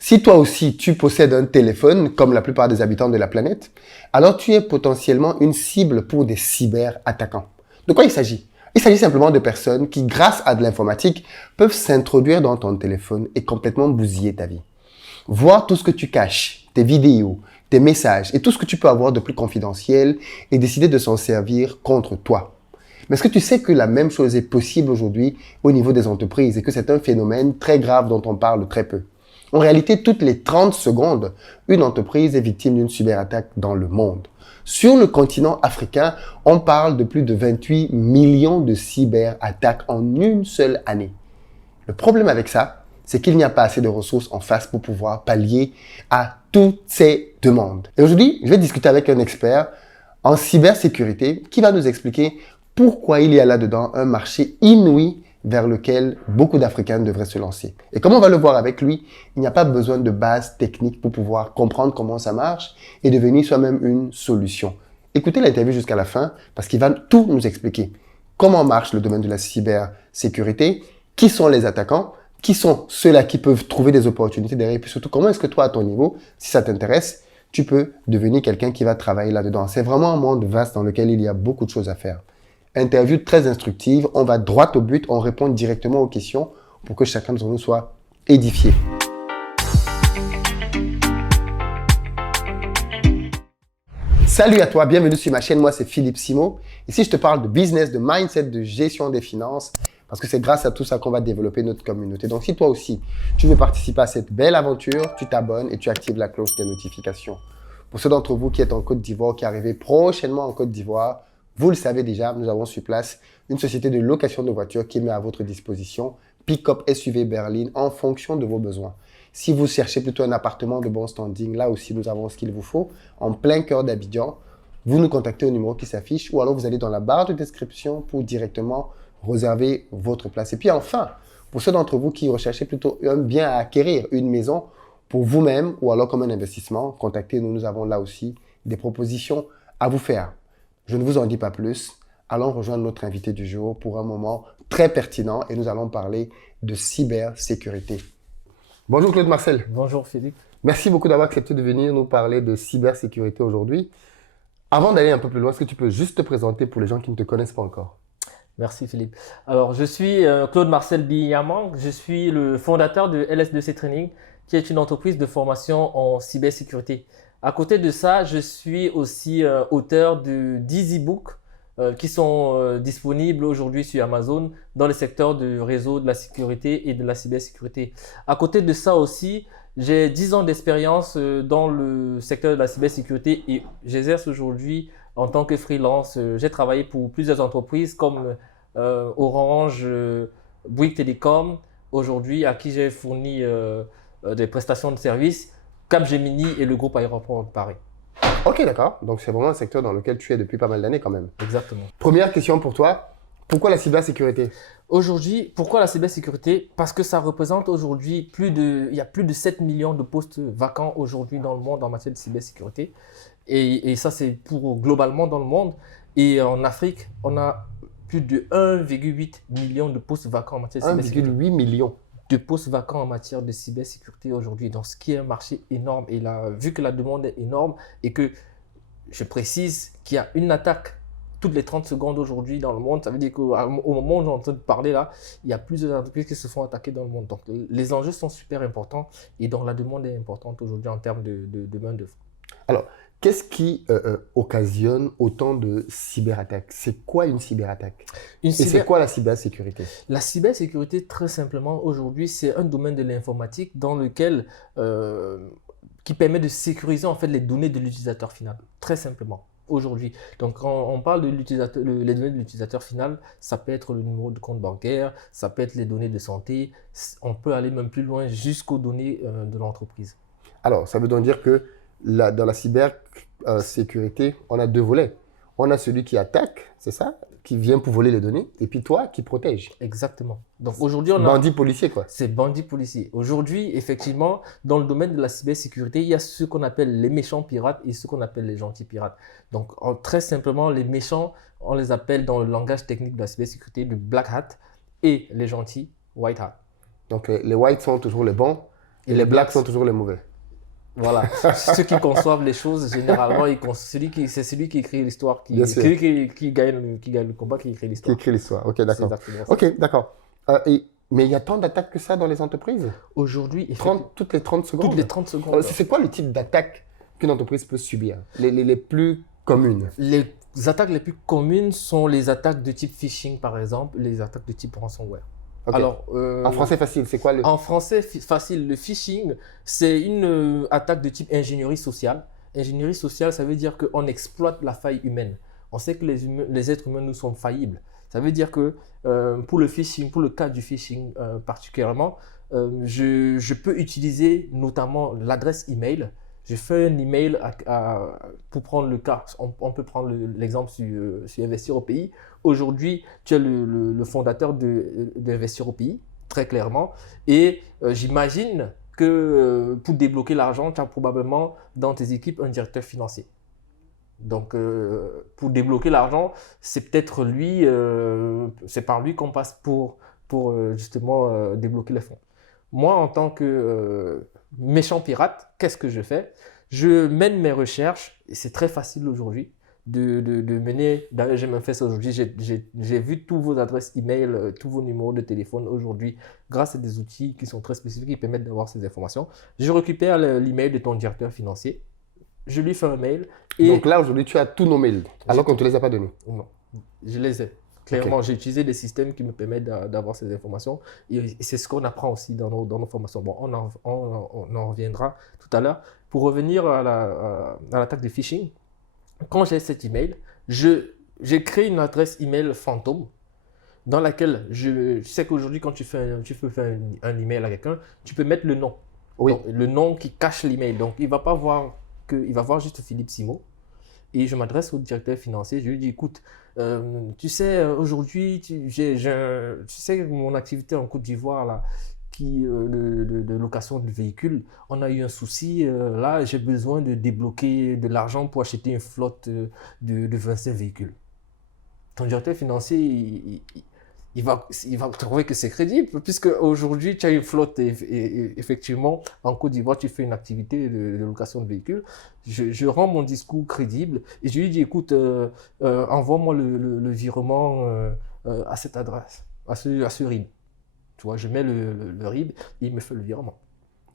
Si toi aussi, tu possèdes un téléphone, comme la plupart des habitants de la planète, alors tu es potentiellement une cible pour des cyberattaquants. De quoi il s'agit? Il s'agit simplement de personnes qui, grâce à de l'informatique, peuvent s'introduire dans ton téléphone et complètement bousiller ta vie. Voir tout ce que tu caches, tes vidéos, tes messages et tout ce que tu peux avoir de plus confidentiel et décider de s'en servir contre toi. Mais est-ce que tu sais que la même chose est possible aujourd'hui au niveau des entreprises et que c'est un phénomène très grave dont on parle très peu? En réalité, toutes les 30 secondes, une entreprise est victime d'une cyberattaque dans le monde. Sur le continent africain, on parle de plus de 28 millions de cyberattaques en une seule année. Le problème avec ça, c'est qu'il n'y a pas assez de ressources en face pour pouvoir pallier à toutes ces demandes. Et aujourd'hui, je vais discuter avec un expert en cybersécurité qui va nous expliquer pourquoi il y a là-dedans un marché inouï vers lequel beaucoup d'Africains devraient se lancer. Et comme on va le voir avec lui, il n'y a pas besoin de base technique pour pouvoir comprendre comment ça marche et devenir soi-même une solution. Écoutez l'interview jusqu'à la fin parce qu'il va tout nous expliquer. Comment marche le domaine de la cybersécurité, qui sont les attaquants, qui sont ceux-là qui peuvent trouver des opportunités derrière, et puis surtout comment est-ce que toi, à ton niveau, si ça t'intéresse, tu peux devenir quelqu'un qui va travailler là-dedans. C'est vraiment un monde vaste dans lequel il y a beaucoup de choses à faire. Interview très instructive, on va droit au but, on répond directement aux questions pour que chacun d'entre nous soit édifié. Salut à toi, bienvenue sur ma chaîne, moi c'est Philippe Simo. Ici je te parle de business, de mindset, de gestion des finances, parce que c'est grâce à tout ça qu'on va développer notre communauté. Donc si toi aussi, tu veux participer à cette belle aventure, tu t'abonnes et tu actives la cloche des notifications. Pour ceux d'entre vous qui êtes en Côte d'Ivoire, qui arrivez prochainement en Côte d'Ivoire, vous le savez déjà, nous avons sur place une société de location de voitures qui met à votre disposition pick-up SUV berline en fonction de vos besoins. Si vous cherchez plutôt un appartement de bon standing, là aussi nous avons ce qu'il vous faut, en plein cœur d'Abidjan, vous nous contactez au numéro qui s'affiche ou alors vous allez dans la barre de description pour directement réserver votre place. Et puis enfin, pour ceux d'entre vous qui recherchez plutôt un bien à acquérir, une maison pour vous-même ou alors comme un investissement, contactez-nous, nous avons là aussi des propositions à vous faire. Je ne vous en dis pas plus. Allons rejoindre notre invité du jour pour un moment très pertinent et nous allons parler de cybersécurité. Bonjour Claude Marcel. Bonjour Philippe. Merci beaucoup d'avoir accepté de venir nous parler de cybersécurité aujourd'hui. Avant d'aller un peu plus loin, est-ce que tu peux juste te présenter pour les gens qui ne te connaissent pas encore? Merci Philippe. Alors, je suis Claude Marcel Biyamang. Je suis le fondateur de LS2C Training, qui est une entreprise de formation en cybersécurité. À côté de ça, je suis aussi auteur de 10 e-books qui sont disponibles aujourd'hui sur Amazon dans le secteur du réseau, de la sécurité et de la cybersécurité. À côté de ça aussi, j'ai 10 ans d'expérience dans le secteur de la cybersécurité et j'exerce aujourd'hui en tant que freelance. J'ai travaillé pour plusieurs entreprises comme Orange, Bouygues Télécom, aujourd'hui à qui j'ai fourni des prestations de services. Capgemini et le groupe Aéroport de Paris. Ok, d'accord. Donc, c'est vraiment un secteur dans lequel tu es depuis pas mal d'années quand même. Exactement. Première question pour toi. Pourquoi la cybersécurité? Aujourd'hui, pourquoi la cybersécurité? Parce que ça représente aujourd'hui il y a plus de 7 millions de postes vacants aujourd'hui dans le monde en matière de cybersécurité. Et ça, c'est pour globalement dans le monde. Et en Afrique, on a plus de 1,8 million de postes vacants en matière de cybersécurité. 1,8 million de postes vacants en matière de cybersécurité aujourd'hui. Donc, ce qui est un marché énorme. Et là, vu que la demande est énorme et que je précise qu'il y a une attaque toutes les 30 secondes aujourd'hui dans le monde, ça veut dire qu'au moment où on est en train de parler là, il y a plusieurs entreprises qui se font attaquer dans le monde. Donc, les enjeux sont super importants et donc la demande est importante aujourd'hui en termes de main-d'œuvre. Alors, qu'est-ce qui occasionne autant de cyberattaques? C'est quoi une cyberattaque? Et c'est quoi la cybersécurité? La cybersécurité, très simplement, aujourd'hui, c'est un domaine de l'informatique dans lequel qui permet de sécuriser en fait les données de l'utilisateur final, très simplement. Aujourd'hui. Donc, quand on parle de l'utilisateur, les données de l'utilisateur final, ça peut être le numéro de compte bancaire, ça peut être les données de santé, on peut aller même plus loin jusqu'aux données de l'entreprise. Alors, ça veut donc dire que dans la cybersécurité, on a deux volets. On a celui qui attaque, c'est ça, qui vient pour voler les données, et puis toi qui protège. Exactement. Donc aujourd'hui, on a... Bandit policier, quoi. C'est bandit policier. Aujourd'hui, effectivement, dans le domaine de la cybersécurité, il y a ce qu'on appelle les méchants pirates et ce qu'on appelle les gentils pirates. Donc, très simplement, les méchants, on les appelle dans le langage technique de la cybersécurité le black hat et les gentils white hat. Donc, les whites sont toujours les bons Et les blacks sont toujours les mauvais. Voilà, ceux qui conçoivent les choses, généralement, c'est celui qui écrit l'histoire, Bien sûr. celui qui gagne le combat, qui écrit Qui l'histoire. écrit l'histoire. Ok, C'est d'accord. exactement ça. Ok, d'accord. Mais il y a tant d'attaques que ça dans les entreprises? Aujourd'hui, Toutes les 30 secondes? toutes les 30 secondes, C'est quoi le type d'attaque qu'une entreprise peut subir? Les plus communes? les attaques les plus communes sont les attaques de type phishing, par exemple, les attaques de type ransomware. Ok. Alors, En français facile, c'est quoi le... en français facile, le phishing, c'est une attaque de type ingénierie sociale. Ingénierie sociale, ça veut dire qu'on exploite la faille humaine. On sait que les êtres humains, nous sommes faillibles. Ça veut dire que pour le phishing, pour le cas du phishing particulièrement, je peux utiliser notamment l'adresse email. Je fais un email pour prendre le cas. On peut prendre l'exemple sur Investir au pays. Aujourd'hui, tu es le fondateur d'Investir au pays, très clairement. Et j'imagine que pour débloquer l'argent, tu as probablement dans tes équipes un directeur financier. Donc, pour débloquer l'argent, c'est peut-être lui, c'est par lui qu'on passe pour justement débloquer les fonds. Moi, en tant que méchant pirate, qu'est-ce que je fais? Je mène mes recherches, et c'est très facile aujourd'hui de mener. D'ailleurs, j'ai même fait ça aujourd'hui. J'ai vu tous vos adresses email, tous vos numéros de téléphone aujourd'hui, grâce à des outils qui sont très spécifiques qui permettent d'avoir ces informations. Je récupère l'email de ton directeur financier, je lui fais un mail. Et Donc là, aujourd'hui, tu as tous nos mails, alors qu'on ne te les a pas donnés. non, je les ai. Clairement, j'ai utilisé des systèmes qui me permettent d'avoir ces informations. Et c'est ce qu'on apprend aussi dans nos formations. Bon, on en reviendra tout à l'heure. Pour revenir à l'attaque de phishing, quand j'ai cet email, j'ai créé une adresse email fantôme dans laquelle je sais qu'aujourd'hui, quand tu peux faire un email à quelqu'un, tu peux mettre le nom. Oui. Donc, le nom qui cache l'email. Donc, il ne va pas voir il va voir juste Philippe Simo. Et je m'adresse au directeur financier, je lui dis, écoute, tu sais, aujourd'hui, tu sais, mon activité en Côte d'Ivoire, là, de location de véhicules, on a eu un souci, là, j'ai besoin de débloquer de l'argent pour acheter une flotte de 25 véhicules. Ton directeur financier, il va trouver que c'est crédible, puisque aujourd'hui, tu as une flotte et effectivement, en Côte d'Ivoire, tu fais une activité de location de véhicules. Je rends mon discours crédible et je lui dis, écoute, envoie-moi le virement à cette adresse, à ce RIB. Tu vois, je mets le RIB et il me fait le virement.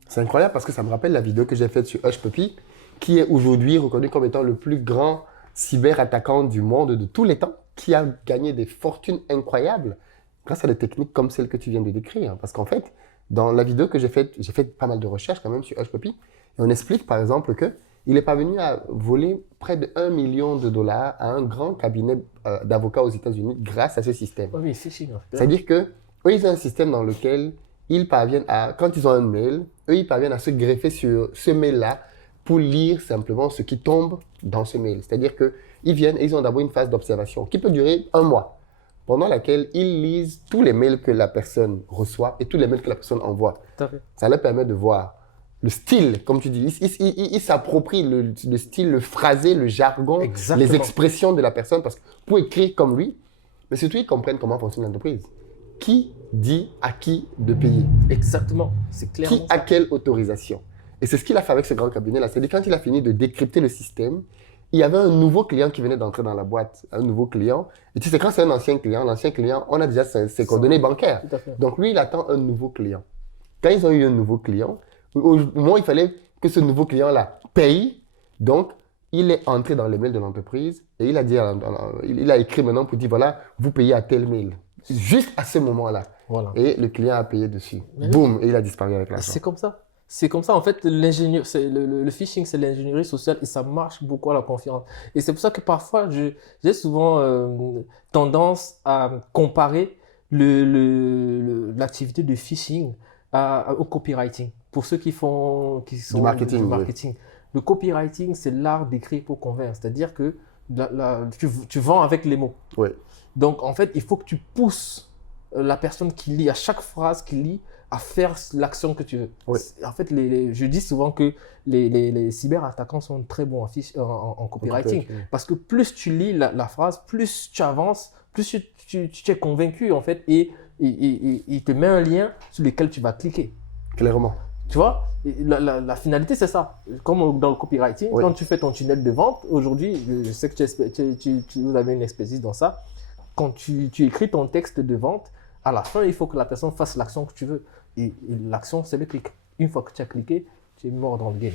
C'est incroyable parce que ça me rappelle la vidéo que j'ai faite sur Hushpuppi, qui est aujourd'hui reconnu comme étant le plus grand cyberattaquant du monde de tous les temps, qui a gagné des fortunes incroyables grâce à des techniques comme celles que tu viens de décrire. Parce qu'en fait, dans la vidéo que j'ai fait pas mal de recherches quand même sur Hushpuppi, et on explique par exemple qu'il est parvenu à voler près de $1 million à un grand cabinet d'avocats aux États-Unis grâce à ce système. Oui, phishing. C'est-à-dire que eux, ils ont un système dans lequel ils parviennent à, quand ils ont un mail, eux, ils parviennent à se greffer sur ce mail-là pour lire simplement ce qui tombe dans ce mail. C'est-à-dire qu'ils viennent et ils ont d'abord une phase d'observation qui peut durer 1 mois, pendant laquelle ils lisent tous les mails que la personne reçoit et tous les mails que la personne envoie. Tout à fait. Ça leur permet de voir le style, comme tu dis. Ils s'approprient le style, le phrasé, le jargon, Exactement. les expressions de la personne parce que pour écrire comme lui, mais surtout ils comprennent comment fonctionne l'entreprise. Qui dit à qui de payer? Exactement, c'est clairement Qui a quelle autorisation? Et c'est ce qu'il a fait avec ce grand cabinet-là. C'est-à-dire quand il a fini de décrypter le système, il y avait un nouveau client qui venait d'entrer dans la boîte, un nouveau client. Et tu sais, quand c'est un ancien client, l'ancien client, on a déjà ses coordonnées bancaires. Tout à fait. Donc lui, il attend un nouveau client. Quand ils ont eu un nouveau client, au moment où il fallait que ce nouveau client-là paye, donc il est entré dans les mails de l'entreprise et il a dit, il a écrit maintenant pour dire, voilà, vous payez à tel mail. Juste à ce moment-là. Voilà. Et le client a payé dessus. Oui. Boum, et il a disparu avec l'argent. C'est comme ça. C'est comme ça. En fait, le phishing, c'est l'ingénierie sociale et ça marche beaucoup à la confiance. Et c'est pour ça que parfois, j'ai souvent tendance à comparer l'activité de phishing au copywriting. Pour ceux qui sont Du marketing. du marketing. Le copywriting, c'est l'art d'écrire pour convaincre. C'est-à-dire que tu vends avec les mots. Oui. Donc, en fait, il faut que tu pousses la personne qui lit, à chaque phrase qu'il lit, à faire l'action que tu veux. Oui. En fait, je dis souvent que les cyberattaquants sont très bons en copywriting. Parce que plus tu lis la phrase, plus tu avances, plus tu es convaincu, en fait, et il te met un lien sur lequel tu vas cliquer. Clairement. Tu vois, et la finalité, c'est ça. Comme dans le copywriting, Oui. quand tu fais ton tunnel de vente, aujourd'hui, je sais que vous avez une expertise dans ça. Quand tu écris ton texte de vente, à la fin, il faut que la personne fasse l'action que tu veux. Et l'action, c'est le clic. Une fois que tu as cliqué, tu es mort dans le game.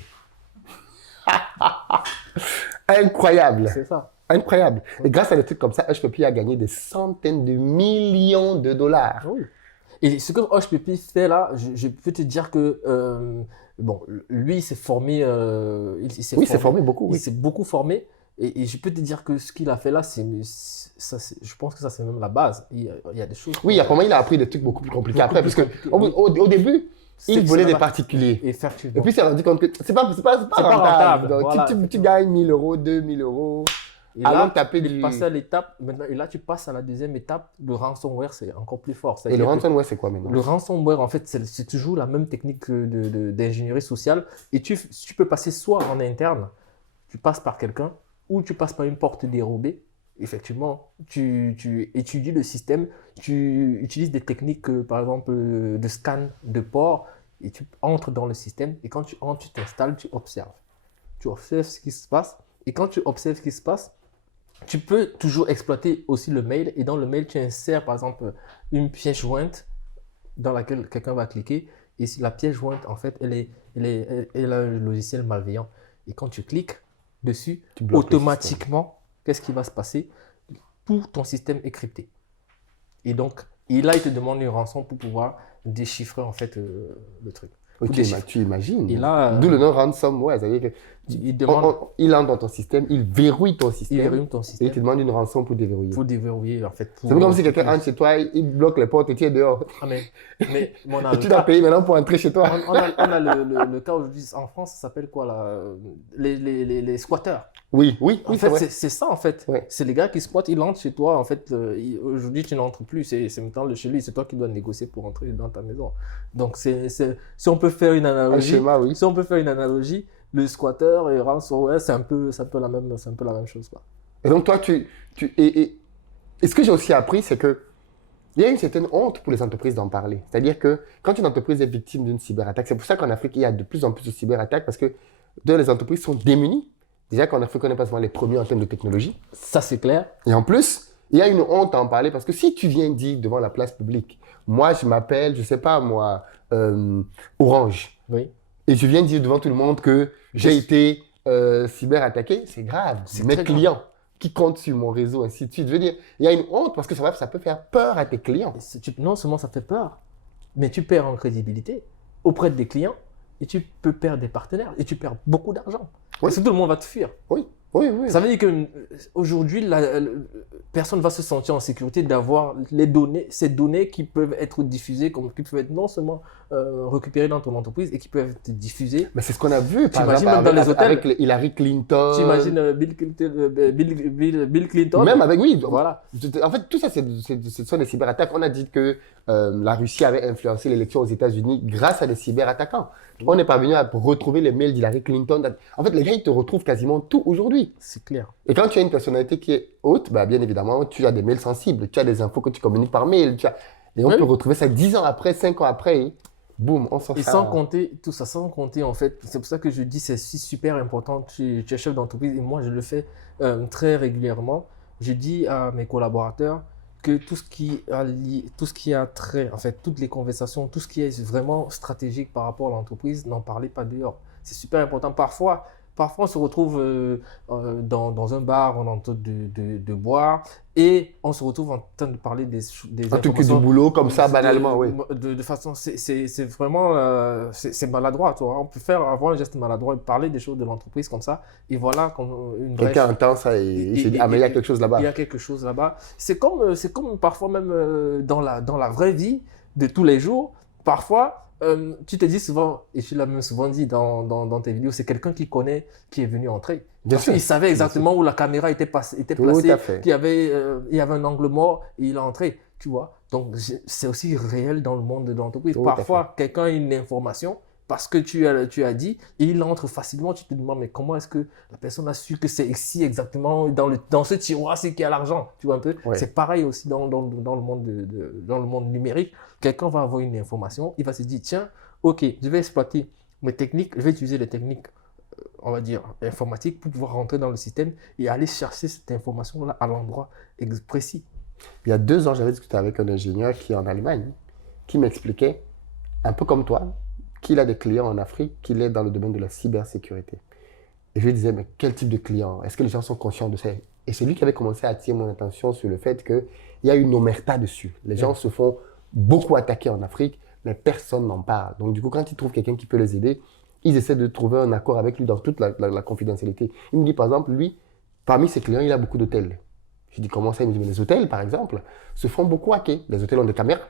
Incroyable. C'est ça. Incroyable. Et grâce à des trucs comme ça, HPP a gagné des centaines de millions de dollars. Oui. Et ce que HPP fait là, je peux te dire que bon, lui, il s'est formé. Il Oui, il s'est formé beaucoup. Il Oui. s'est beaucoup formé. Et je peux te dire que ce qu'il a fait là, je pense que ça, c'est même la base. Il y a des choses. Oui, apparemment, il a appris des trucs beaucoup plus compliqués Beaucoup après. plus Parce que compliqués, au début, il volait des particuliers. Effectivement. Et puis, il s'est rendu compte que c'est pas pas rentable. Donc, Voilà, tu gagnes 1000 euros, 2000 euros. Et Avant là, de taper il est du... passé à l'étape, maintenant, et là, tu passes à la deuxième étape. Le ransomware, c'est encore plus fort. Et le ransomware, c'est quoi maintenant? Le ransomware, en fait, c'est toujours la même technique d'ingénierie sociale. Et tu peux passer soit en interne, tu passes par quelqu'un, ou tu passes par une porte dérobée. Effectivement, tu étudies le système, tu utilises des techniques, par exemple, de scan de port, et tu entres dans le système. Et quand tu entres, tu t'installes, tu observes. Tu observes ce qui se passe. Et quand tu observes ce qui se passe, tu peux toujours exploiter aussi le mail. Et dans le mail, tu insères, par exemple, une pièce jointe dans laquelle quelqu'un va cliquer. Et la pièce jointe, en fait, elle a un logiciel malveillant. Et quand tu cliques dessus, automatiquement, qu'est-ce qui va se passer? Tout ton système est crypté. Et donc, là, il te demande une rançon pour pouvoir déchiffrer, en fait, le truc. Oui, tu imagines. Et là, d'où le nom ransomware. C'est-à-dire que il entre dans ton système, il verrouille ton système. Et il te demande une rançon pour déverrouiller. Pour déverrouiller, en fait. C'est comme si quelqu'un entre chez toi, il bloque les portes et tu es dehors. Ah, mais et tu dois payer maintenant pour entrer chez toi. On a le cas aujourd'hui en France, ça s'appelle quoi là? Les squatteurs. Oui, en fait, c'est ça en fait. Ouais. C'est les gars qui squattent, ils entrent chez toi. En fait, aujourd'hui, tu n'entres plus. C'est maintenant le chez lui. C'est toi qui dois négocier pour entrer dans ta maison. Donc, si on peut faire une analogie, si on peut faire une analogie, le squatteur et ransomware, c'est un peu la même chose, quoi. Et donc, toi, et ce que j'ai aussi appris, c'est que il y a une certaine honte pour les entreprises d'en parler. C'est-à-dire que quand une entreprise est victime d'une cyberattaque, c'est pour ça qu'en Afrique, il y a de plus en plus de cyberattaques parce que les entreprises sont démunies. Déjà qu'en Afrique, on n'est pas souvent les premiers en termes de technologie. Ça, c'est clair. Et en plus, il y a une honte à en parler parce que si tu viens dire devant la place publique, moi, je m'appelle, je sais pas moi, Orange. Oui. Et je viens dire devant tout le monde que j'ai été cyberattaqué, c'est grave. C'est mes clients qui comptent sur mon réseau, ainsi de suite. Je veux dire, il y a une honte parce que ça peut faire peur à tes clients. Non seulement ça fait peur, mais tu perds en crédibilité auprès des clients et tu peux perdre des partenaires et tu perds beaucoup d'argent. Parce que tout le monde va te fuir. Oui. Ça veut dire qu'aujourd'hui, personne ne va se sentir en sécurité d'avoir ces données qui peuvent être diffusées, qui peuvent être non seulement récupérées dans ton entreprise et qui peuvent être diffusées. Mais c'est ce qu'on a vu, par exemple, même dans les hôtels, avec Hillary Clinton. Tu imagines Bill Clinton. Même avec, oui. Voilà. En fait, tout ça, ce sont des cyberattaques. On a dit que la Russie avait influencé l'élection aux États-Unis grâce à des cyberattaquants. On est parvenu à retrouver les mails d'Hillary Clinton. En fait, les gars, ils te retrouvent quasiment tout aujourd'hui. C'est clair. Et quand tu as une personnalité qui est haute, bah, bien évidemment, tu as des mails sensibles, tu as des infos que tu communiques par mail. Et on peut retrouver ça 10 ans après, 5 ans après. Et boum, on s'en sort. Et sans compter, tout ça, sans compter, en fait, c'est pour ça que je dis c'est super important. Tu es chef d'entreprise et moi, je le fais très régulièrement. Je dis à mes collaborateurs que tout ce qui a trait, en fait, toutes les conversations, tout ce qui est vraiment stratégique par rapport à l'entreprise, n'en parlez pas dehors. C'est super important. Parfois, on se retrouve dans un bar, on est en train de boire et on se retrouve en train de parler des un truc du boulot comme ça, banalement, oui. De façon, c'est vraiment, c'est maladroit, tu vois. On peut avoir un geste maladroit et parler des choses de l'entreprise comme ça. Et voilà, quelqu'un entend ça et il se dit, ah mais il y a quelque chose là-bas. Il y a quelque chose là-bas. C'est comme parfois même dans la vraie vie de tous les jours, parfois, tu te dis souvent, et tu l'as même souvent dit dans tes vidéos, c'est quelqu'un qui connaît, qui est venu entrer. Parce qu'il savait exactement où la caméra était placée, qu'il y avait un angle mort et il est entré, tu vois. Donc, c'est aussi réel dans le monde de l'entreprise. Parfois, quelqu'un a une information parce que tu as dit et il entre facilement. Tu te demandes, mais comment est-ce que la personne a su que c'est ici exactement, dans ce tiroir-ci qu'il y a l'argent, tu vois un peu. C'est pareil aussi dans le monde numérique. Quelqu'un va avoir une information, il va se dire, tiens, ok, je vais exploiter mes techniques, je vais utiliser les techniques, on va dire, informatiques pour pouvoir rentrer dans le système et aller chercher cette information-là à l'endroit précis. Il y a 2 ans, j'avais discuté avec un ingénieur qui est en Allemagne, qui m'expliquait, un peu comme toi, qu'il a des clients en Afrique, qu'il est dans le domaine de la cybersécurité. Et je lui disais, mais quel type de client? Est-ce que les gens sont conscients de ça? Et c'est lui qui avait commencé à attirer mon attention sur le fait qu'il y a une omerta dessus. Les gens se font beaucoup attaquer en Afrique, mais personne n'en parle. Donc du coup, quand ils trouvent quelqu'un qui peut les aider, ils essaient de trouver un accord avec lui dans toute la confidentialité. Il me dit, par exemple, lui, parmi ses clients, il a beaucoup d'hôtels. Je dis, comment ça? Il me dit, mais les hôtels, par exemple, se font beaucoup hacker. Les hôtels ont des caméras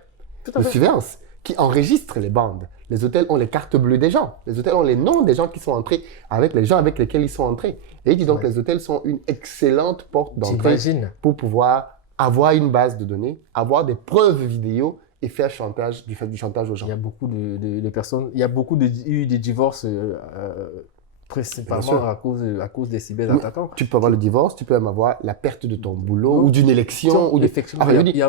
de surveillance qui enregistrent les bandes. Les hôtels ont les cartes bleues des gens. Les hôtels ont les noms des gens qui sont entrés avec les gens avec lesquels ils sont entrés. Et il dit donc que les hôtels sont une excellente porte d'entrée pour pouvoir avoir une base de données, avoir des preuves vidéo et faire du chantage aux gens. Il y a beaucoup de personnes, il y a beaucoup de divorces principalement à cause des cyberattaquants. Tu peux avoir le divorce, tu peux même avoir la perte de ton boulot ou d'une élection. Effectivement,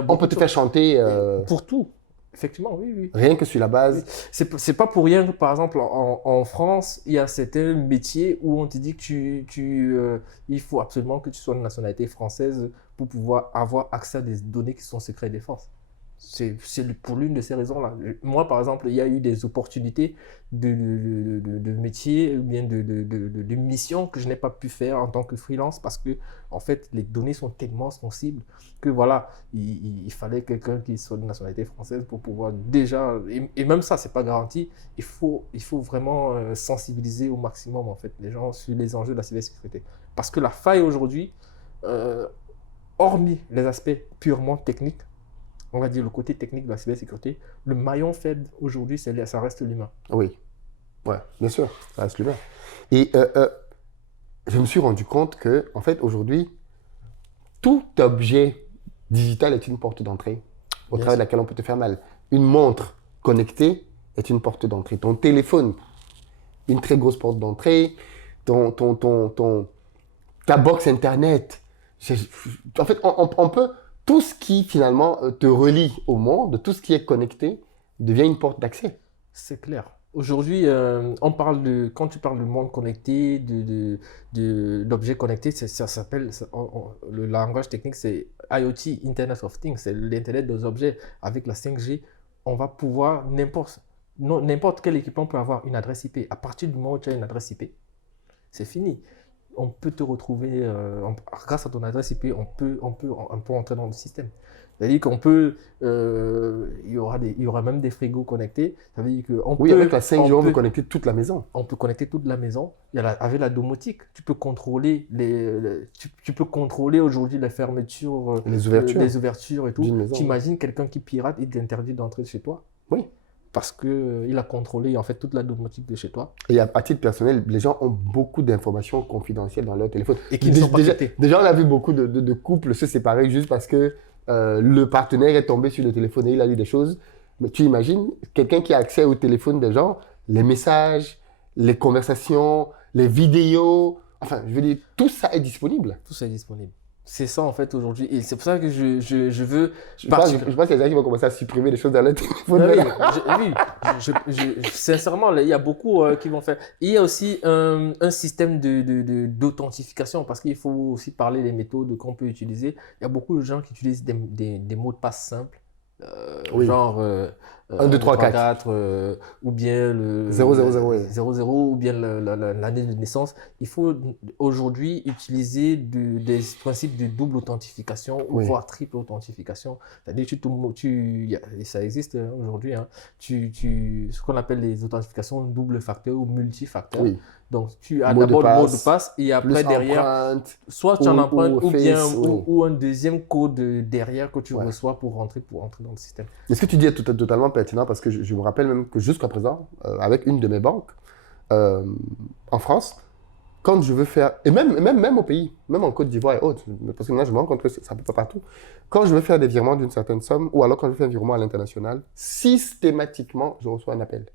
on peut te faire chanter... Pour tout. Effectivement, oui. Rien que sur la base. Oui. C'est pas pour rien que, par exemple, en France, il y a certains métiers où on te dit que il faut absolument que tu sois de nationalité française pour pouvoir avoir accès à des données qui sont secret défense. C'est pour l'une de ces raisons-là. Moi, par exemple, il y a eu des opportunités de métiers ou bien de missions que je n'ai pas pu faire en tant que freelance parce que, en fait, les données sont tellement sensibles que voilà, il fallait quelqu'un qui soit de nationalité française pour pouvoir déjà, et même ça, c'est pas garanti, il faut vraiment sensibiliser au maximum, en fait, les gens sur les enjeux de la cybersécurité. Parce que la faille aujourd'hui, hormis les aspects purement techniques, on va dire le côté technique de la cybersécurité, le maillon faible aujourd'hui, ça reste l'humain. Oui, ouais, bien sûr, ça reste l'humain. Et je me suis rendu compte que, en fait, aujourd'hui, tout objet digital est une porte d'entrée au travers de laquelle on peut te faire mal. Une montre connectée est une porte d'entrée. Ton téléphone, une très grosse porte d'entrée. Ta box Internet. En fait, on peut... Tout ce qui, finalement, te relie au monde, tout ce qui est connecté, devient une porte d'accès. C'est clair. Aujourd'hui, quand tu parles de monde connecté, d'objets connectés, ça s'appelle, le langage technique, c'est IoT, Internet of Things, c'est l'Internet des objets. Avec la 5G, on va pouvoir, n'importe quel équipement peut avoir une adresse IP. À partir du moment où tu as une adresse IP, c'est fini. On peut te retrouver, grâce à ton adresse IP, on peut entrer dans le système. C'est-à-dire qu'on peut, il y aura même des frigos connectés. Ça veut dire avec la 5G, on peut connecter toute la maison. On peut connecter toute la maison. Avec la domotique, tu peux contrôler tu peux contrôler aujourd'hui les fermetures, les ouvertures et tout. Tu imagines quelqu'un qui pirate, il t'interdit d'entrer chez toi. Oui. Parce qu'il a contrôlé en fait toute la domotique de chez toi. Et à titre personnel, les gens ont beaucoup d'informations confidentielles dans leur téléphone. Et qui ne sont pas traitées. Déjà, on a vu beaucoup de couples se séparer juste parce que le partenaire est tombé sur le téléphone et il a lu des choses. Mais tu imagines, quelqu'un qui a accès au téléphone des gens, les messages, les conversations, les vidéos, enfin, je veux dire, tout ça est disponible. Tout ça est disponible. C'est ça en fait aujourd'hui et c'est pour ça que je veux... Je pense qu'il y a des gens qui vont commencer à supprimer des choses dans leur téléphone. Sincèrement, il y a beaucoup qui vont faire. Il y a aussi un système d'authentification parce qu'il faut aussi parler des méthodes qu'on peut utiliser. Il y a beaucoup de gens qui utilisent des mots de passe simples. Genre 1, 2, 3, 4 ou bien le 00 ou bien l'année de naissance. Il faut aujourd'hui utiliser des principes de double authentification ou voire triple authentification. C'est-à-dire ça existe aujourd'hui, hein, ce qu'on appelle les authentifications double facteur ou multifacteur. Oui. Donc, tu as d'abord le mot de passe et après derrière, soit tu en empruntes ou un deuxième code derrière que tu reçois pour entrer dans le système. Et ce que tu dis est totalement pertinent parce que je me rappelle même que jusqu'à présent, avec une de mes banques en France, quand je veux faire, et même au pays, même en Côte d'Ivoire et autres, parce que là je me rends compte que ça ne peut pas partout, quand je veux faire des virements d'une certaine somme ou alors quand je veux faire un virement à l'international, systématiquement, je reçois un appel.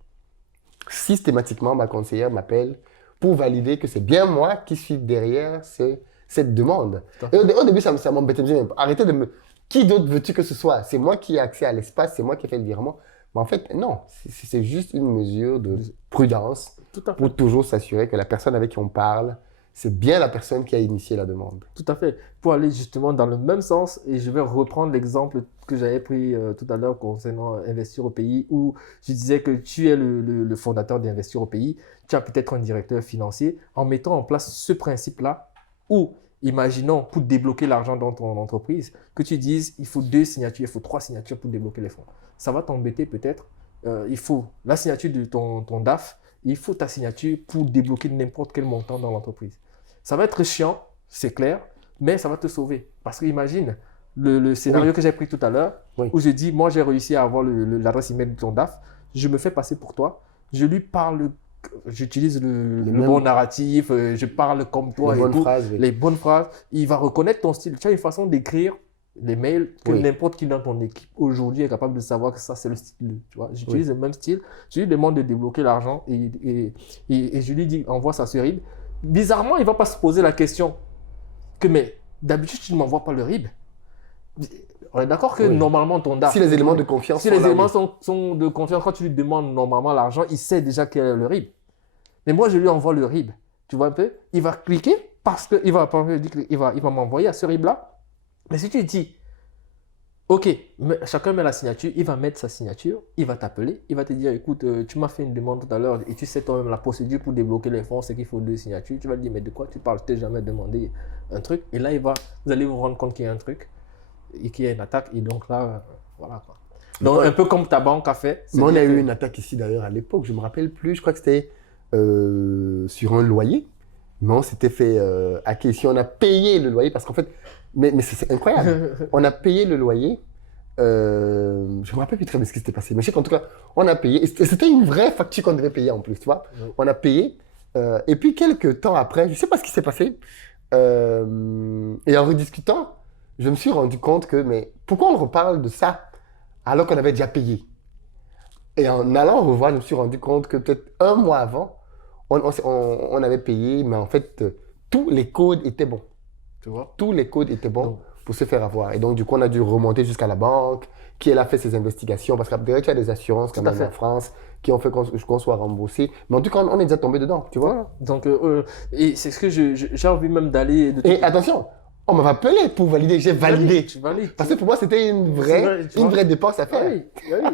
Systématiquement, ma conseillère m'appelle pour valider que c'est bien moi qui suis derrière cette demande. Et au début, ça m'embêtait. Arrêtez de me... Qui d'autre veux-tu que ce soit? C'est moi qui ai accès à l'espace, c'est moi qui ai fait le virement. Mais en fait, non, c'est juste une mesure de prudence Tout à fait. pour toujours s'assurer que la personne avec qui on parle, c'est bien la personne qui a initié la demande. Tout à fait. Pour aller justement dans le même sens, et je vais reprendre l'exemple que j'avais pris tout à l'heure concernant Investir au pays, où je disais que tu es le fondateur d'Investir au pays, tu as peut-être un directeur financier, en mettant en place ce principe-là, où, imaginons, pour débloquer l'argent dans ton entreprise, que tu dises, il faut 2 signatures, il faut 3 signatures pour débloquer les fonds. Ça va t'embêter peut-être. Il faut la signature de ton DAF, il faut ta signature pour débloquer n'importe quel montant dans l'entreprise. Ça va être chiant, c'est clair, mais ça va te sauver. Parce que imagine le scénario que j'ai pris tout à l'heure, où je dis, moi j'ai réussi à avoir l'adresse email de ton DAF, je me fais passer pour toi, je lui parle, j'utilise le bon narratif, je parle comme toi, les bonnes phrases, il va reconnaître ton style. Tu as une façon d'écrire les mails que n'importe qui dans ton équipe aujourd'hui est capable de savoir que ça c'est le style. Tu vois, j'utilise le même style, je lui demande de débloquer l'argent et je lui dis, envoie ça sur RIB. Bizarrement, il ne va pas se poser la question que, mais d'habitude, tu ne m'envoies pas le RIB. On est d'accord que normalement, ton DAF... Si les éléments de confiance si les éléments sont de confiance, quand tu lui demandes normalement l'argent, il sait déjà quel est le RIB. Mais moi, je lui envoie le RIB. Tu vois un peu? Il va cliquer parce qu'il va m'envoyer à ce RIB-là. Mais si tu dis, OK, chacun met la signature, il va mettre sa signature, il va t'appeler, il va te dire, écoute, tu m'as fait une demande tout à l'heure et tu sais toi-même la procédure pour débloquer les fonds, c'est qu'il faut 2 signatures. Tu vas lui dire, mais de quoi tu parles? Je t'ai jamais demandé un truc. Et là, vous allez vous rendre compte qu'il y a un truc et qu'il y a une attaque. Et donc là, voilà quoi. Donc un peu comme ta banque a fait. Mais on a eu une attaque ici d'ailleurs à l'époque, je ne me rappelle plus, je crois que c'était sur un loyer. Non, c'était fait hacker ici. On a payé le loyer parce qu'en fait, mais c'est incroyable. On a payé le loyer. Je ne me rappelle plus très bien ce qui s'était passé. Mais je sais qu'en tout cas, on a payé. Et c'était une vraie facture qu'on devait payer en plus, tu vois. On a payé. Et puis, quelques temps après, je ne sais pas ce qui s'est passé. Et en rediscutant, je me suis rendu compte que, mais pourquoi on reparle de ça alors qu'on avait déjà payé? Et en allant revoir, je me suis rendu compte que peut-être un mois avant, on avait payé, mais en fait, tous les codes étaient bons. Tu vois? Tous les codes étaient bons pour se faire avoir. Et donc, du coup, on a dû remonter jusqu'à la banque, qui elle a fait ses investigations, parce qu'après, tu as des assurances quand même en France qui ont fait qu'on soit remboursé. Mais en tout cas, on est déjà tombé dedans, tu vois? Donc, et c'est ce que j'ai envie même d'aller... Et attention, on m'a appelé pour valider, j'ai validé. Tu valides. Parce que pour moi, c'était une vraie dépense à faire. Oui,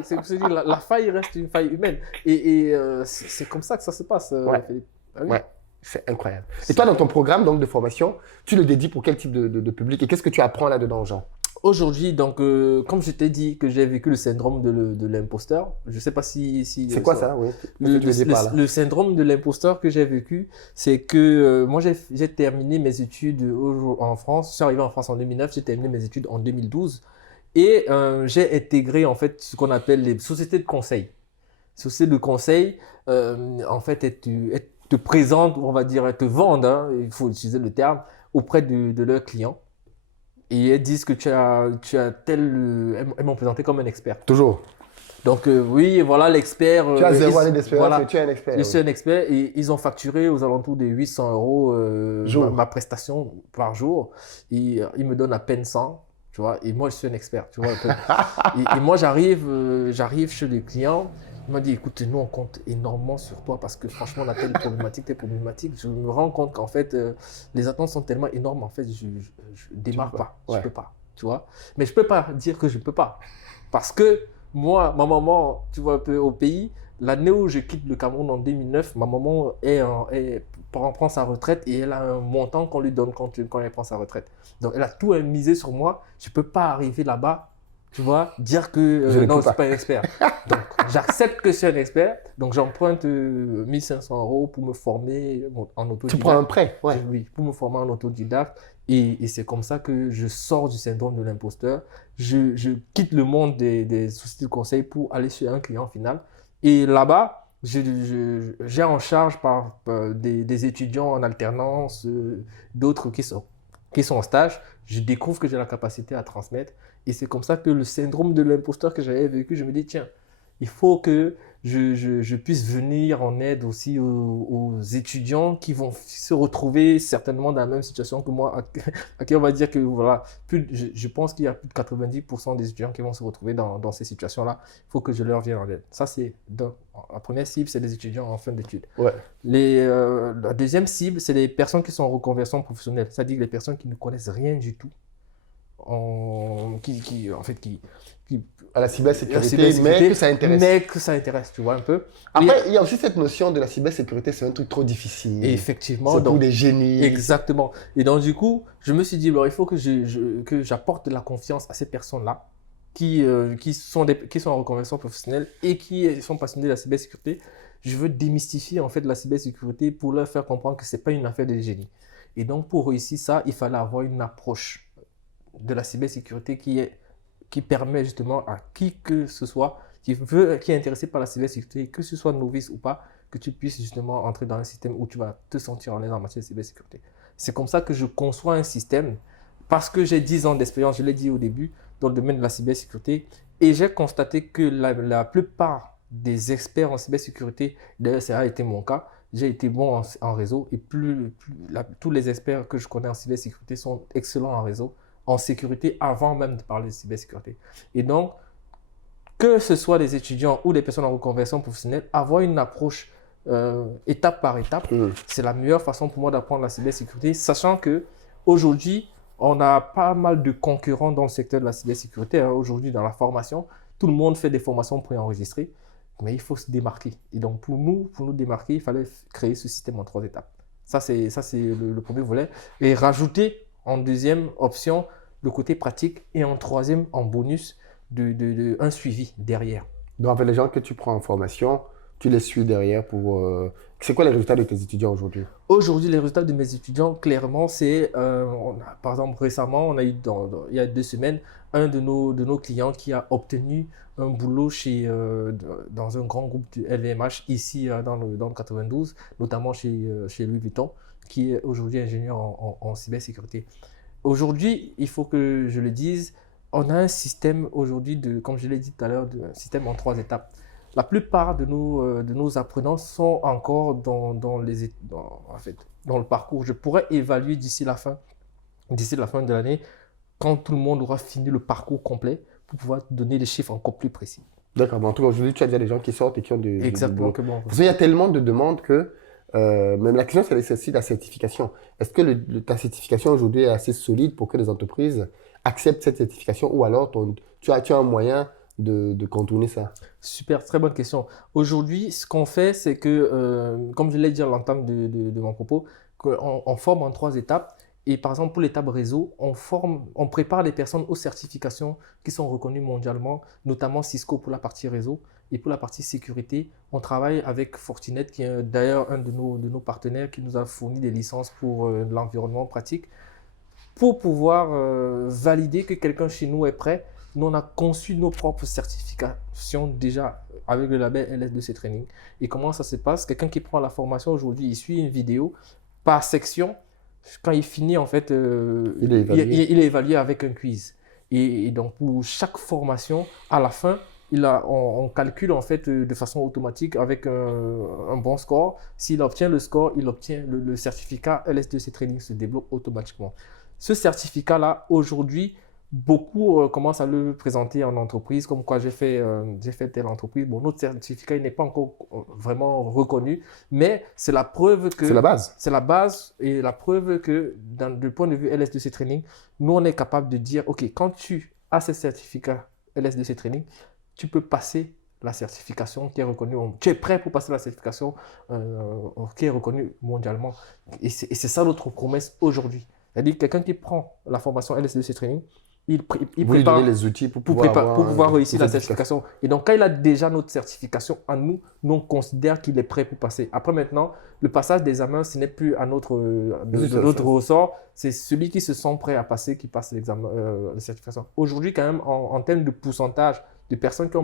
c'est ce que je dis, la faille reste une faille humaine. Et c'est comme ça que ça se passe, Philippe. Ouais. C'est incroyable. Et toi, dans ton programme donc, de formation, tu le dédies pour quel type de public et qu'est-ce que tu apprends là-dedans aux gens? Aujourd'hui, donc, comme je t'ai dit que j'ai vécu le syndrome de l'imposteur, je ne sais pas si c'est quoi ça, oui? Le syndrome de l'imposteur que j'ai vécu, c'est que moi, j'ai terminé mes études en France. Je suis arrivé en France en 2009, j'ai terminé mes études en 2012 et j'ai intégré en fait ce qu'on appelle les sociétés de conseil. Sociétés de conseil, en fait, te présentent, on va dire, elles te vendent, hein, il faut utiliser le terme, auprès de leurs clients. Et elles disent que tu as elles m'ont présenté comme un expert. Toujours. Donc oui, voilà l'expert. Tu as 0 année d'expérience, voilà, tu es un expert. Je suis un expert et ils ont facturé aux alentours de 800 € ma prestation par jour. Et ils me donnent à peine 100, tu vois. Et moi, je suis un expert, tu vois. et moi, j'arrive chez les clients. Il m'a dit, écoute, nous, on compte énormément sur toi parce que franchement, on a telle problématique. Je me rends compte qu'en fait, les attentes sont tellement énormes. En fait, je démarre pas. Je peux pas, tu vois. Mais je peux pas dire que je peux pas. Parce que moi, ma maman, tu vois, un peu au pays, l'année où je quitte le Cameroun en 2009, ma maman prend sa retraite et elle a un montant qu'on lui donne quand elle prend sa retraite. Donc, elle a tout misé sur moi. Je peux pas arriver là-bas. Tu vois, dire que non, je suis pas un expert. Donc, j'accepte que je suis un expert. Donc, j'emprunte 1500 € pour me former en autodidacte. Tu prends un prêt? Oui, pour me former en autodidacte. Et c'est comme ça que je sors du syndrome de l'imposteur. Je quitte le monde des sociétés de conseil pour aller chez un client final. Et là-bas, j'ai en charge des étudiants en alternance, d'autres qui sont en stage. Je découvre que j'ai la capacité à transmettre. Et c'est comme ça que le syndrome de l'imposteur que j'avais vécu, je me dis, tiens, il faut que je puisse venir en aide aussi aux étudiants qui vont se retrouver certainement dans la même situation que moi, à qui on va dire que voilà, je pense qu'il y a plus de 90% des étudiants qui vont se retrouver dans ces situations-là. Il faut que je leur vienne en aide. Ça, la première cible, c'est les étudiants en fin d'études. Ouais. La deuxième cible, c'est les personnes qui sont en reconversion professionnelle, c'est-à-dire les personnes qui ne connaissent rien du tout, qui À la la cybersécurité, mais que ça intéresse. mais que ça intéresse, tu vois un peu. Après, il y a aussi cette notion de la cybersécurité, c'est un truc trop difficile. Et effectivement, C'est pour des génies. exactement. Et donc, du coup, je me suis dit, alors, il faut que que j'apporte de la confiance à ces personnes-là qui sont en reconversion professionnelle et qui sont passionnés de la cybersécurité. Je veux démystifier, en fait, la cybersécurité pour leur faire comprendre que ce n'est pas une affaire de génie. Et donc, pour réussir ça, il fallait avoir une approche de la cybersécurité qui permet justement à qui que ce soit qui est intéressé par la cybersécurité, que ce soit novice ou pas, que tu puisses justement entrer dans un système où tu vas te sentir en l'aise en matière de cybersécurité. C'est comme ça que je conçois un système, parce que j'ai 10 ans d'expérience, je l'ai dit au début, dans le domaine de la cybersécurité, et j'ai constaté que la plupart des experts en cybersécurité, d'ailleurs ça a été mon cas, j'ai été bon en réseau, et tous les experts que je connais en cybersécurité sont excellents en réseau, en sécurité, avant même de parler de cybersécurité. Et donc, que ce soit les étudiants ou les personnes en reconversion professionnelle, avoir une approche étape par étape, c'est la meilleure façon pour moi d'apprendre la cybersécurité, sachant que aujourd'hui, on a pas mal de concurrents dans le secteur de la cybersécurité. Aujourd'hui, dans la formation, tout le monde fait des formations préenregistrées, mais il faut se démarquer. Et donc, pour nous démarquer, il fallait créer ce système en 3 étapes. Ça, c'est le premier volet. Et rajouter en deuxième option le côté pratique et en troisième, en bonus, un suivi derrière. Donc, en fait, les gens que tu prends en formation, tu les suis derrière pour... C'est quoi les résultats de tes étudiants aujourd'hui? Aujourd'hui, les résultats de mes étudiants, clairement, c'est... par exemple, récemment, on a eu, il y a 2 semaines, un de nos clients qui a obtenu un boulot dans un grand groupe du LVMH ici dans le 92, notamment chez Louis Vuitton, qui est aujourd'hui ingénieur en cybersécurité. Aujourd'hui, il faut que je le dise, on a un système aujourd'hui, comme je l'ai dit tout à l'heure, un système en 3 étapes. La plupart de nos apprenants sont encore dans le parcours. Je pourrais évaluer d'ici la fin de l'année, quand tout le monde aura fini le parcours complet, pour pouvoir donner des chiffres encore plus précis. D'accord, mais en tout cas, aujourd'hui, tu as déjà des gens qui sortent et qui ont Exactement. Parce qu'il y a tellement de demandes que même la question, c'est aussi la certification. Est-ce que ta certification aujourd'hui est assez solide pour que les entreprises acceptent cette certification, ou alors tu as un moyen de contourner ça? Super, très bonne question. Aujourd'hui, ce qu'on fait, c'est que, comme je l'ai dit à l'entame de mon propos, on forme en 3 étapes. Et par exemple, pour l'étape réseau, on prépare les personnes aux certifications qui sont reconnues mondialement, notamment Cisco pour la partie réseau. Et pour la partie sécurité, on travaille avec Fortinet, qui est d'ailleurs un de nos partenaires qui nous a fourni des licences pour l'environnement pratique. Pour pouvoir valider que quelqu'un chez nous est prêt, nous on a conçu nos propres certifications déjà avec le label LS2C Training. Et comment ça se passe? Quelqu'un qui prend la formation aujourd'hui, il suit une vidéo par section. Quand il finit, en fait, il est évalué avec un quiz. Et donc, pour chaque formation, à la fin, on calcule en fait de façon automatique avec un bon score. S'il obtient le score, il obtient le certificat LS2C Training se débloque automatiquement. Ce certificat-là, aujourd'hui, beaucoup commencent à le présenter en entreprise, comme quoi j'ai fait telle entreprise. Bon, notre certificat n'est pas encore vraiment reconnu, mais c'est la preuve que... C'est la base. C'est la base et la preuve que, du point de vue LS2C Training, nous, on est capable de dire, OK, quand tu as ce certificat LS2C Training, tu peux passer la certification qui est reconnue. Tu es prêt pour passer la certification qui est reconnue mondialement. Et c'est ça notre promesse aujourd'hui. C'est-à-dire quelqu'un qui prend la formation LS2C Training, il vous lui donnez les outils pour pouvoir réussir la certification. Et donc, quand il a déjà notre certification à nous, on considère qu'il est prêt pour passer. Après, maintenant, le passage d'examen, ce n'est plus à notre ressort. C'est celui qui se sent prêt à passer qui passe l'examen, la certification. Aujourd'hui, quand même, en termes de pourcentage de personnes qui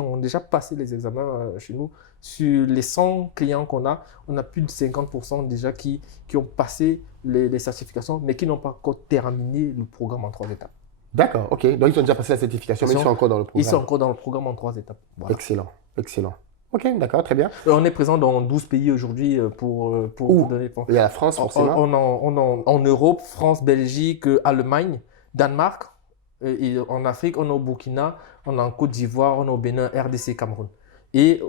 ont déjà passé les examens chez nous, sur les 100 clients qu'on a, on a plus de 50% déjà qui ont passé les certifications, mais qui n'ont pas encore terminé le programme en 3 étapes. D'accord, ok. Donc, ils ont déjà passé la certification, mais ils sont encore dans le programme. Ils sont encore dans le programme en 3 étapes. Voilà. Excellent, excellent. Ok, d'accord, très bien. On est présent dans 12 pays aujourd'hui Où? pour donner. Il y a la France, forcément. En Europe, France, Belgique, Allemagne, Danemark. Et en Afrique, on est au Burkina, on est en Côte d'Ivoire, on est au Bénin, RDC, Cameroun. Et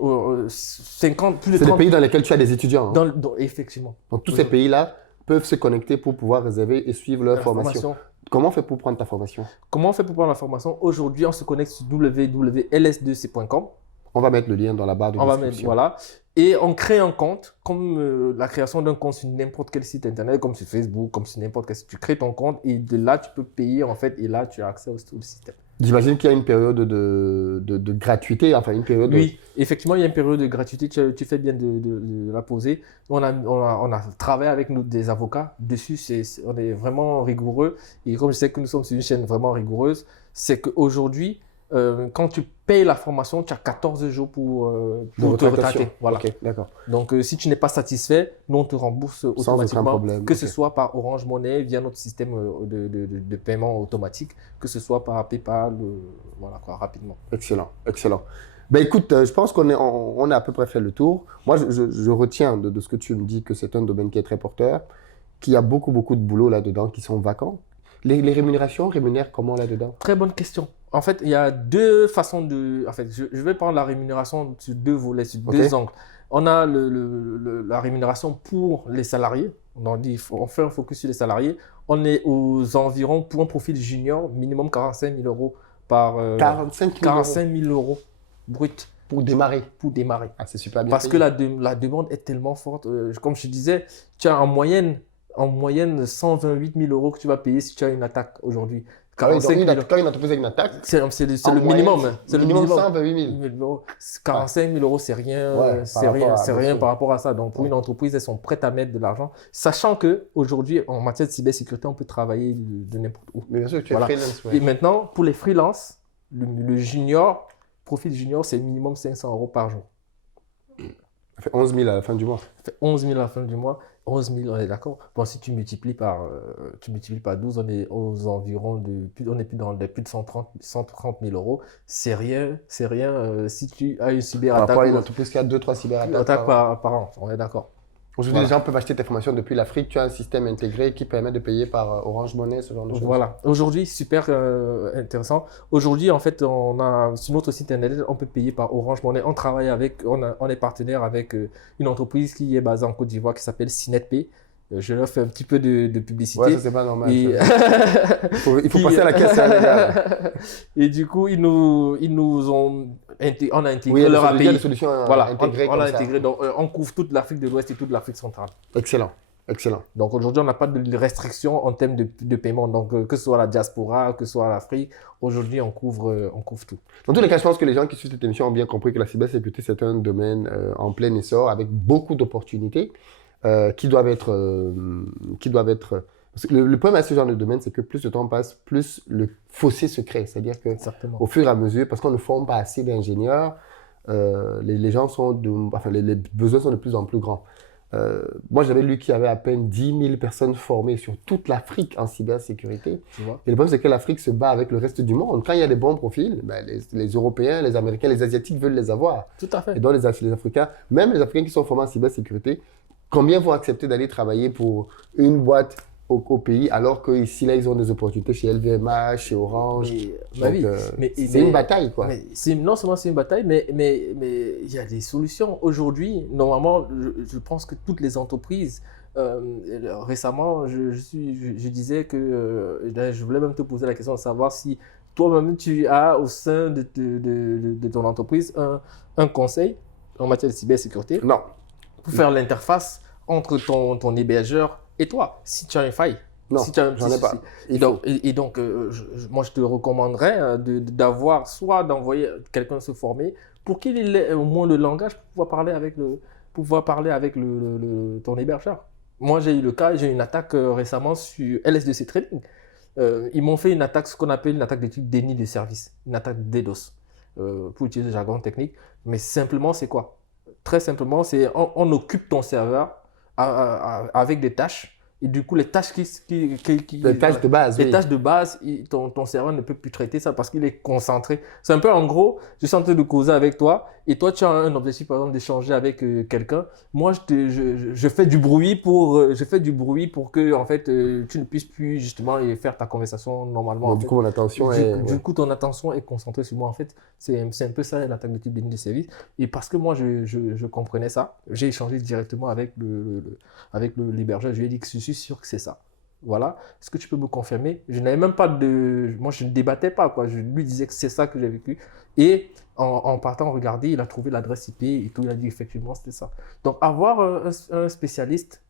50, plus de C'est des 30 pays dans lesquels tu as des étudiants, hein. effectivement. Donc, tous ces pays-là peuvent se connecter pour pouvoir réserver et suivre leur La formation. formation. Comment on fait pour prendre ta formation? Comment on fait pour prendre la formation? Aujourd'hui, on se connecte sur www.ls2c.com. On va mettre le lien dans la barre de On va mettre, description. voilà. Et on crée un compte, comme la création d'un compte sur n'importe quel site internet, comme sur Facebook, comme sur n'importe quel site. Tu crées ton compte et de là, tu peux payer en fait. Et là, tu as accès au système. J'imagine qu'il y a une période de gratuité, enfin une période. Oui, effectivement, il y a une période de gratuité. Tu fais bien de la poser. On a travaillé avec des avocats dessus. On est vraiment rigoureux. Et comme je sais que nous sommes sur une chaîne vraiment rigoureuse, c'est qu'aujourd'hui, quand tu payes la formation, tu as 14 jours pour te retraiter. Voilà. Ok, d'accord. Donc, si tu n'es pas satisfait, nous, on te rembourse Sans aucun automatiquement, problème. que ce Ok. soit par Orange Money, via notre système de paiement automatique, que ce soit par PayPal, voilà quoi, rapidement. Excellent, excellent. Ben écoute, je pense on a à peu près fait le tour. Moi, je retiens de ce que tu me dis que c'est un domaine qui est très porteur, qu'il y a beaucoup, beaucoup de boulot là-dedans qui sont vacants. Les rémunérations rémunèrent comment là-dedans? Très bonne question. En fait, il y a deux façons de... En fait, je vais prendre la rémunération sur deux volets, sur deux angles. On a la rémunération pour les salariés. On fait un focus sur les salariés. On est aux environs, pour un profil junior, minimum 45 000 euros par... 45 000 45 000 euros brut pour démarrer. pour démarrer. Ah, c'est super bien Parce payé. que la demande est tellement forte. Comme je te disais, tu as en moyenne 128 000 euros que tu vas payer si tu as une attaque aujourd'hui. Ah oui, donc 45 000 quand une entreprise a une attaque, c'est en le moyenne, minimum. C'est le minimum. 128 000. 45 000 euros, c'est rien, Ouais, c'est rien par rapport à ça. Donc, pour une entreprise, elles sont prêtes à mettre de l'argent, sachant qu'aujourd'hui, en matière de cybersécurité, on peut travailler de n'importe où. Mais bien sûr, tu es Voilà. freelance. Et maintenant, pour les freelances, le junior, profil junior, c'est minimum 500 euros par jour. Ça fait 11 000 à la fin du mois. Ça fait 11 000 à la fin du mois. 11 000, on est d'accord. Bon, si tu multiplies par 12, on est aux environs on est plus dans plus de 130 000 euros. C'est rien, si tu as une Par cyberattaque. rapport à une entreprise qui a 2-3 cyberattaques par an, on est d'accord. Aujourd'hui, Voilà. les gens peuvent acheter tes formations depuis l'Afrique. Tu as un système intégré qui permet de payer par Orange Money, ce genre de choses. Voilà. Aujourd'hui, super intéressant. Aujourd'hui, en fait, sur notre site internet, on peut payer par Orange Money. On est partenaire avec une entreprise qui est basée en Côte d'Ivoire qui s'appelle CNETP. Je leur fais un petit peu de publicité. Ouais, ça, c'est pas normal. Et... Il faut passer à la caisse, hein, les gars. Et du coup, on a intégré Oui, leur il y a des API. solutions Voilà, intégrées on comme a ça. intégré. Donc, on couvre toute l'Afrique de l'Ouest et toute l'Afrique centrale. Excellent, excellent. Donc aujourd'hui, on n'a pas de restrictions en termes de paiement. Donc que ce soit la diaspora, que ce soit l'Afrique, aujourd'hui, on couvre tout. Dans tous les cas, je pense que les gens qui suivent cette émission ont bien compris que la cybersécurité, c'est un domaine en plein essor avec beaucoup d'opportunités qui doivent être... Parce que le problème à ce genre de domaine, c'est que plus le temps passe, plus le fossé se crée. C'est-à-dire que Certainement. au fur et à mesure, parce qu'on ne forme pas assez d'ingénieurs, les gens les besoins sont de plus en plus grands. Moi, j'avais lu qu'il y avait à peine 10 000 personnes formées sur toute l'Afrique en cybersécurité. Tu vois? Et le problème, c'est que l'Afrique se bat avec le reste du monde. Quand il y a des bons profils, ben, les Européens, les Américains, les Asiatiques veulent les avoir. Tout à fait. Et donc, les Africains, même les Africains qui sont formés en cybersécurité, combien vont accepter d'aller travailler pour une boîte au pays, alors qu'ici, là, ils ont des opportunités chez LVMH, chez Orange. Bah Donc, oui, c'est une bataille, quoi. Non seulement c'est une bataille, mais il y a des solutions. Aujourd'hui, normalement, je pense que toutes les entreprises, récemment, je disais que je voulais même te poser la question de savoir si toi-même tu as au sein de ton entreprise un conseil en matière de cybersécurité Non. pour faire l'interface entre ton hébergeur et toi, si tu as une faille. Non, si tu as un j'en ai pas. Donc, moi, je te recommanderais d'envoyer quelqu'un se former pour qu'il ait au moins le langage pour pouvoir parler avec ton hébergeur. Moi, j'ai eu le cas, j'ai eu une attaque récemment sur LS2C Trading. Ils m'ont fait une attaque, ce qu'on appelle une attaque de type déni de service, une attaque DDoS, pour utiliser le jargon technique. Mais simplement, c'est quoi? Très simplement, c'est on occupe ton serveur avec des tâches. Et du coup, les tâches les tâches de base, les tâches de base, ton serveur ne peut plus traiter ça parce qu'il est concentré. C'est un peu en gros, je suis en train de causer avec toi et toi tu as un objectif par exemple d'échanger avec quelqu'un, moi je fais du bruit pour que en fait tu ne puisses plus justement faire ta conversation normalement. Bon, En du fait. coup, mon attention Du, est... du ouais. coup, ton attention est concentrée sur moi. En fait, c'est un peu ça l'attaque de type de service. Et parce que moi, je comprenais ça, j'ai échangé directement avec avec l'hébergeur. Je lui ai dit que je suis sûr que c'est ça. Voilà. Est-ce que tu peux me confirmer? Je n'avais même pas de. Moi, je ne débattais pas, quoi. Je lui disais que c'est ça que j'ai vécu. Et en partant regarder, il a trouvé l'adresse IP et tout. Il a dit effectivement, c'était ça. Donc, avoir un spécialiste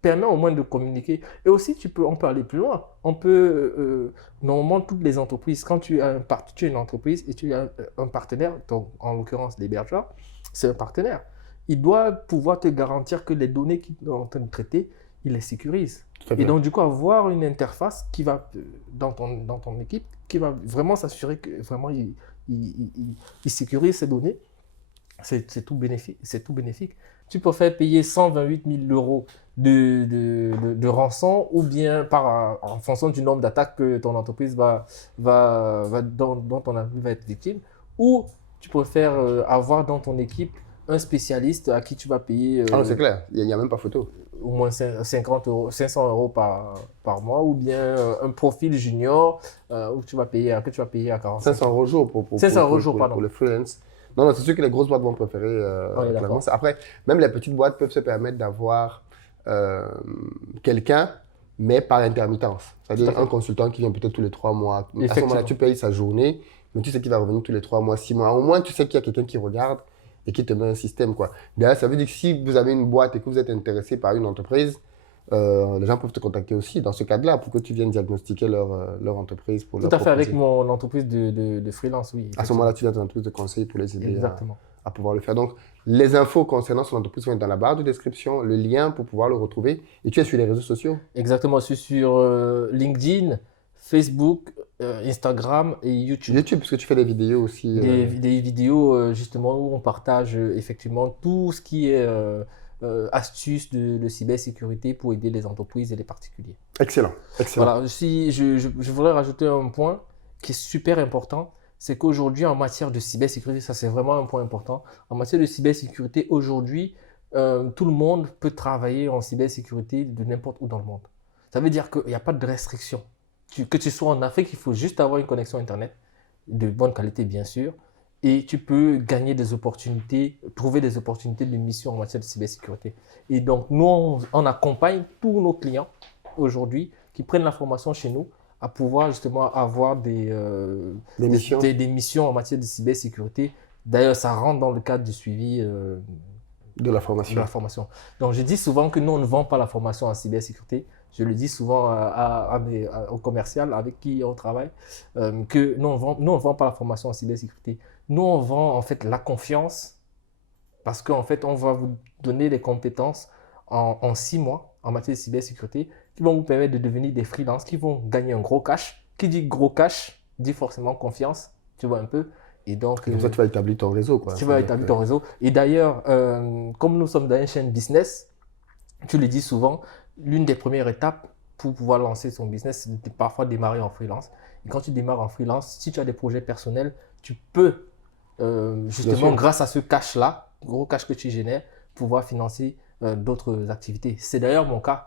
permet au moins de communiquer. Et aussi, on peut aller plus loin. On peut, normalement, toutes les entreprises, quand tu as tu es une entreprise et tu as un partenaire, donc en l'occurrence l'hébergeur, c'est un partenaire. Il doit pouvoir te garantir que les données qu'il est en train de traiter, il les sécurise. Tout à Et fait. donc, du coup, avoir une interface qui va, dans ton équipe, qui va vraiment s'assurer que vraiment il sécurise ces données, c'est tout bénéfique. C'est tout bénéfique. Tu peux faire payer 128 000 euros de rançon ou bien en fonction du nombre d'attaques que ton entreprise dont ton entreprise va être victime. Ou tu préfères avoir dans ton équipe un spécialiste à qui tu vas payer Ah non, c'est clair, il n'y a même pas photo. au moins 50 euros, 500 euros par mois ou bien un profil junior que tu vas payer à 45 500 euros jour pour 500 euros jour, pardon. pour le freelance. Non, non, c'est sûr que les grosses boîtes vont préférer On est clairement d'accord. ça. Après, même les petites boîtes peuvent se permettre d'avoir quelqu'un, mais par intermittence. Tout C'est-à-dire à fait. un consultant qui vient peut-être tous les 3 mois. À ce Effectivement. moment-là, tu payes sa journée, mais tu sais qu'il va revenir tous les 3 mois, 6 mois. Au moins, tu sais qu'il y a quelqu'un qui regarde et qui te met un système, quoi. D'ailleurs, ça veut dire que si vous avez une boîte et que vous êtes intéressé par une entreprise, les gens peuvent te contacter aussi dans ce cadre-là pour que tu viennes diagnostiquer leur entreprise pour Tout leur à fait, avec proposer. mon entreprise de freelance, oui. À ce moment-là, tu viens dans une entreprise de conseil pour les aider Exactement. à pouvoir le faire. Donc, les infos concernant son entreprise vont être dans la barre de description, le lien pour pouvoir le retrouver. Et tu es sur les réseaux sociaux. Exactement, je suis sur LinkedIn, Facebook, Instagram et YouTube. YouTube, parce que tu fais des vidéos aussi. Des vidéos justement où on partage effectivement tout ce qui est astuces de cybersécurité pour aider les entreprises et les particuliers. Excellent, excellent. Voilà, si je voudrais rajouter un point qui est super important, c'est qu'aujourd'hui en matière de cybersécurité, ça c'est vraiment un point important, en matière de cybersécurité, aujourd'hui, tout le monde peut travailler en cybersécurité de n'importe où dans le monde. Ça veut dire qu'il n'y a pas de restriction. Que tu sois en Afrique, il faut juste avoir une connexion Internet, de bonne qualité bien sûr, et tu peux gagner des opportunités, trouver des opportunités de mission en matière de cybersécurité. Et donc, nous, on accompagne tous nos clients aujourd'hui qui prennent la formation chez nous à pouvoir justement avoir des missions. des missions en matière de cybersécurité. D'ailleurs, ça rentre dans le cadre du suivi De la formation. de la formation. Donc, je dis souvent que nous, on ne vend pas la formation en cybersécurité. Je le dis souvent au commercial avec qui on travaille, que nous, on ne vend pas la formation en cybersécurité. Nous, on vend en fait la confiance parce qu'en fait, on va vous donner les compétences en 6 mois en matière de cybersécurité qui vont vous permettre de devenir des freelances qui vont gagner un gros cash. Qui dit gros cash dit forcément confiance, tu vois un peu. Et donc, Comme ça, tu vas établir ton réseau, quoi. tu vas établir ton réseau. Et d'ailleurs, comme nous sommes dans une chaîne business, tu le dis souvent, l'une des premières étapes pour pouvoir lancer son business, c'est de parfois démarrer en freelance. Et quand tu démarres en freelance, si tu as des projets personnels, tu peux justement, grâce à ce cash-là, gros cash que tu génères, pouvoir financer d'autres activités. C'est d'ailleurs mon cas.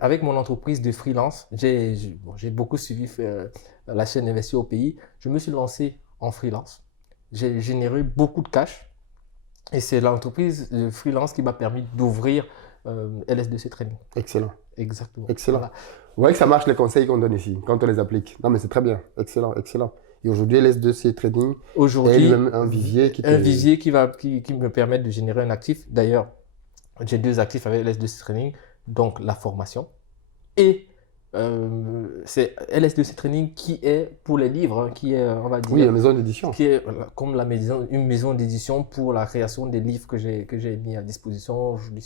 Avec mon entreprise de freelance, j'ai beaucoup suivi la chaîne Investir au pays. Je me suis lancé en freelance. J'ai généré beaucoup de cash. Et c'est l'entreprise de freelance qui m'a permis d'ouvrir LS2C Training. Excellent. Exactement. Excellent. Voilà. Vous voyez que ça marche les conseils qu'on donne ici, quand on les applique. Non, mais c'est très bien. Excellent, excellent. Et aujourd'hui, LS2C Trading Aujourd'hui, est lui-même un vivier qui un vivier qui me permet de générer un actif. D'ailleurs, j'ai 2 actifs avec LS2C Training, donc la formation et c'est LS2C Training qui est pour les livres, hein, qui est, on va dire, oui, la maison d'édition. qui est comme une maison d'édition pour la création des livres que j'ai mis à disposition aujourd'hui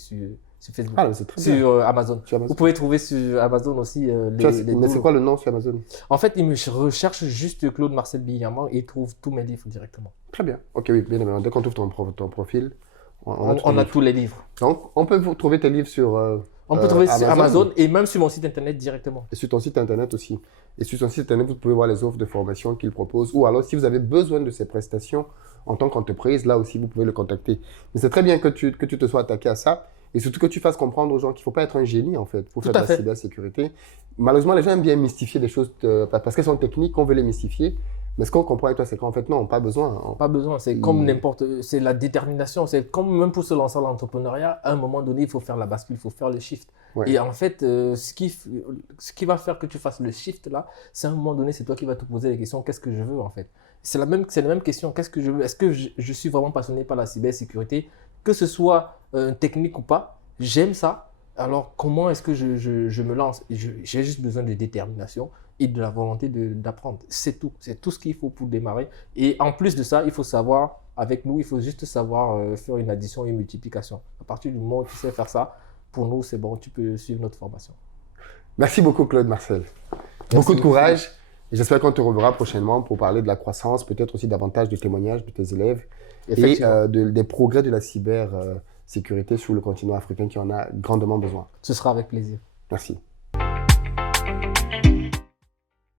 sur Facebook, Ah, c'est très bien. sur Amazon. Sur Amazon. Vous pouvez trouver sur Amazon aussi les Mais c'est quoi le nom sur Amazon? En fait, ils me recherchent juste Claude Marcel Billamant et ils trouvent tous mes livres directement. Très bien. Ok, oui, bien évidemment. Dès qu'on trouve ton profil, On a tous les livres. Donc, on peut vous trouver tes livres sur On peut trouver sur Amazon et même sur mon site internet directement. Et sur ton site internet aussi. Et sur ton site internet, vous pouvez voir les offres de formation qu'il propose. Ou alors, si vous avez besoin de ces prestations en tant qu'entreprise, là aussi, vous pouvez le contacter. Mais c'est très bien que tu te sois attaqué à ça. Et surtout que tu fasses comprendre aux gens qu'il ne faut pas être un génie, en fait, pour faire de la cybersécurité. Malheureusement, les gens aiment bien mystifier des choses parce qu'elles sont techniques, qu'on veut les mystifier. Mais ce qu'on comprend avec toi, c'est qu'en fait, non, pas besoin. Pas besoin, c'est comme n'importe... C'est la détermination, c'est comme même pour se lancer dans l'entrepreneuriat, à un moment donné, il faut faire la bascule, il faut faire le shift. Ouais. Et en fait, ce qui va faire que tu fasses le shift là, c'est à un moment donné, c'est toi qui vas te poser les questions, qu'est-ce que je veux en fait? C'est la même question, qu'est-ce que je veux? Est-ce que je suis vraiment passionné par la cybersécurité? Que ce soit technique ou pas, j'aime ça. Alors, comment est-ce que je me lance? J'ai juste besoin de détermination et de la volonté d'apprendre. C'est tout. C'est tout ce qu'il faut pour démarrer. Et en plus de ça, il faut savoir, avec nous, il faut juste savoir faire une addition et une multiplication. À partir du moment où tu sais faire ça, pour nous, c'est bon, tu peux suivre notre formation. Merci beaucoup, Claude Marcel. Beaucoup de courage. Et j'espère qu'on te reverra prochainement pour parler de la croissance, peut-être aussi davantage de témoignages de tes élèves et des progrès de la cybersécurité sur le continent africain qui en a grandement besoin. Ce sera avec plaisir. Merci.